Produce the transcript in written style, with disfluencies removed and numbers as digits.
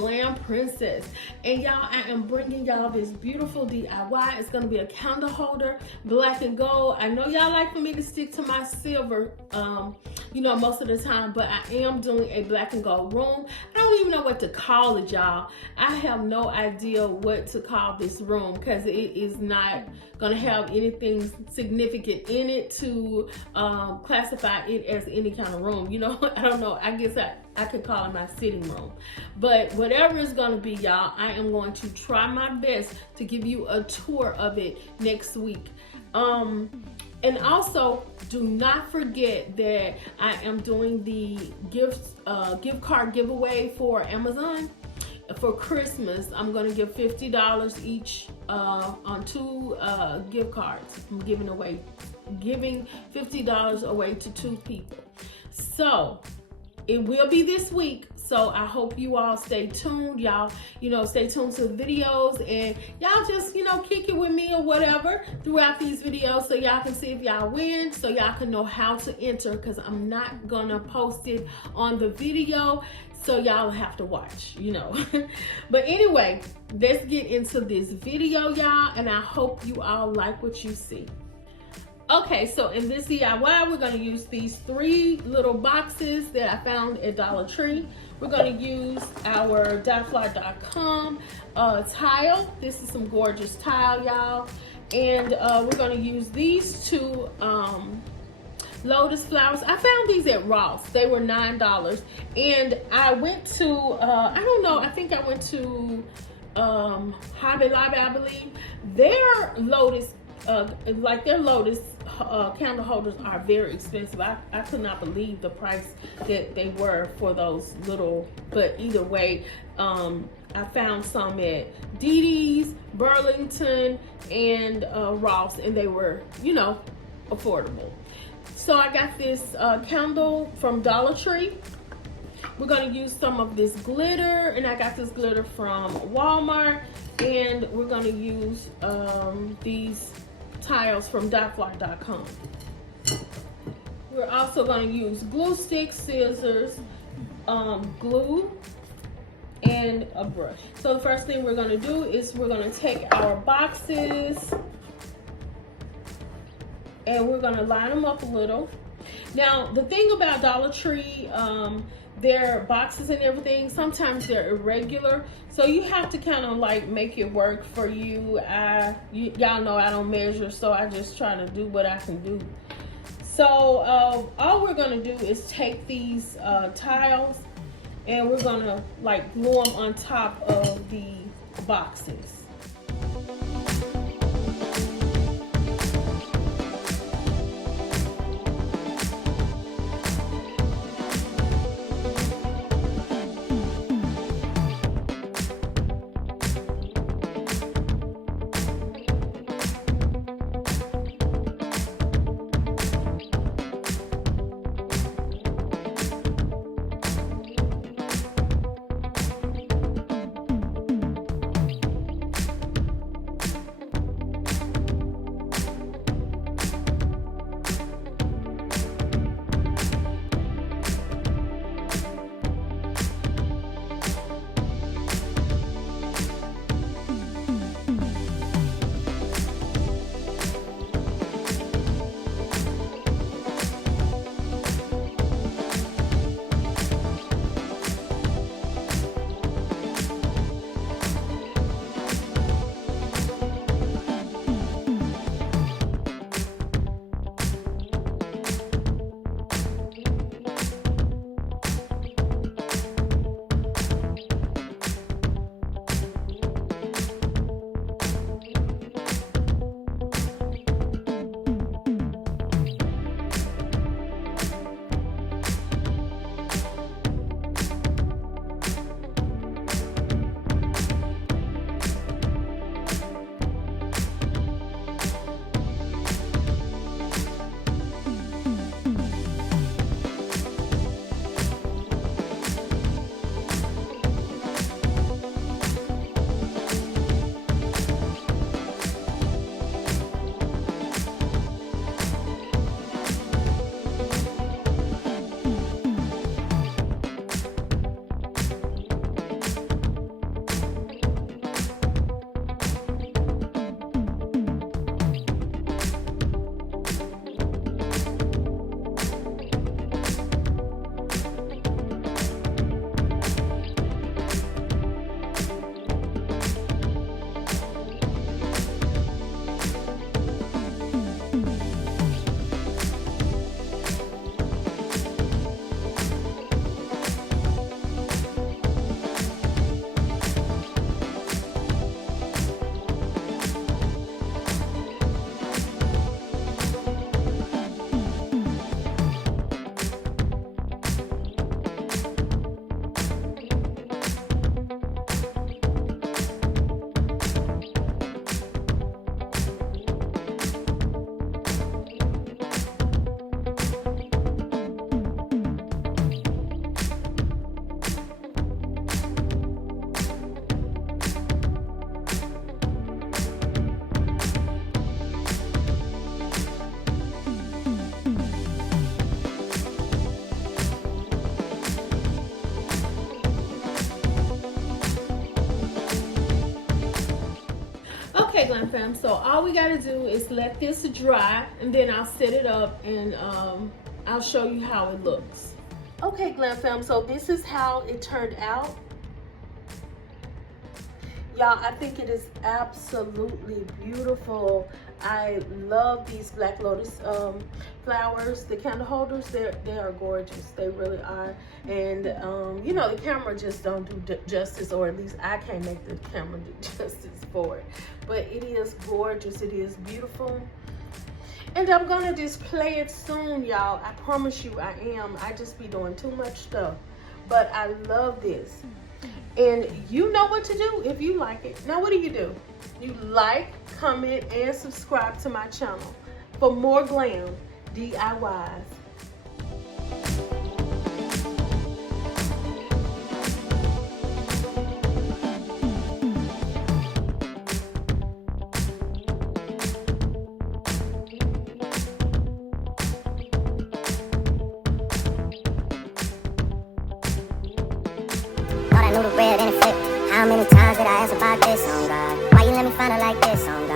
Glam Princess, and y'all, I am bringing y'all this beautiful DIY. It's going to be a candle holder, black and gold. I know y'all like for me to stick to my silver, you know, most of the time, but I am doing a black and gold room. I don't even know what to call it, y'all. I have no idea what to call this room because it is not going to have anything significant in it to classify it as any kind of room. You know, I don't know. I guess I could call it my sitting room. But whatever it's going to be, y'all, I am going to try my best to give you a tour of it next week. And also, do not forget that I am doing the gift card giveaway for Amazon. For Christmas, I'm going to give $50 each on 2 gift cards. I'm giving $50 away to 2 people. So it will be this week. So I hope you all stay tuned. Y'all, you know, stay tuned to the videos, and y'all just, you know, kick it with me or whatever throughout these videos so y'all can see if y'all win, so y'all can know how to enter, because I'm not gonna post it on the video, so y'all have to watch, you know. But anyway, let's get into this video, y'all, and I hope you all like what you see. Okay, so in this DIY, we're going to use these 3 little boxes that I found at Dollar Tree. We're going to use our dotfly.com tile. This is some gorgeous tile, y'all. And we're going to use these 2 lotus flowers. I found these at Ross. They were $9. And I went to, I don't know, I think I went to Hobby Lobby, I believe. Their lotus candle holders are very expensive. I could not believe the price that they were for those little, but either way, I found some at Dee Dee's, Burlington, and Ross, and they were, you know, affordable. So I got this candle from Dollar Tree. We're going to use some of this glitter, and I got this glitter from Walmart, and we're going to use these tiles from dotfly.com. We're also going to use glue sticks, scissors, glue, and a brush. So the first thing we're going to do is we're going to take our boxes and we're going to line them up a little. Now, the thing about Dollar Tree, their boxes and everything, sometimes they're irregular, so you have to kind of like make it work for you. Y'all know I don't measure, so I just try to do what I can do. So all we're going to do is take these tiles and we're going to like glue them on top of the boxes. Okay, Glam fam, so all we gotta do is let this dry, and then I'll set it up, and I'll show you how it looks. Okay, Glam fam, so this is how it turned out. Y'all, I think it is absolutely beautiful. I love these Black Lotus flowers, the candle holders. They are gorgeous. They really are. And you know, the camera just don't do justice, or at least I can't make the camera do justice for it. But it is gorgeous. It is beautiful. And I'm gonna display it soon, y'all. I promise you I am. I just be doing too much stuff. But I love this. And you know what to do if you like it. Now, what do? You like, comment, and subscribe to my channel for more glam DIYs. Thought I knew the red and it flipped. How many times did I ask about this on God? Why you let me find her like this on God?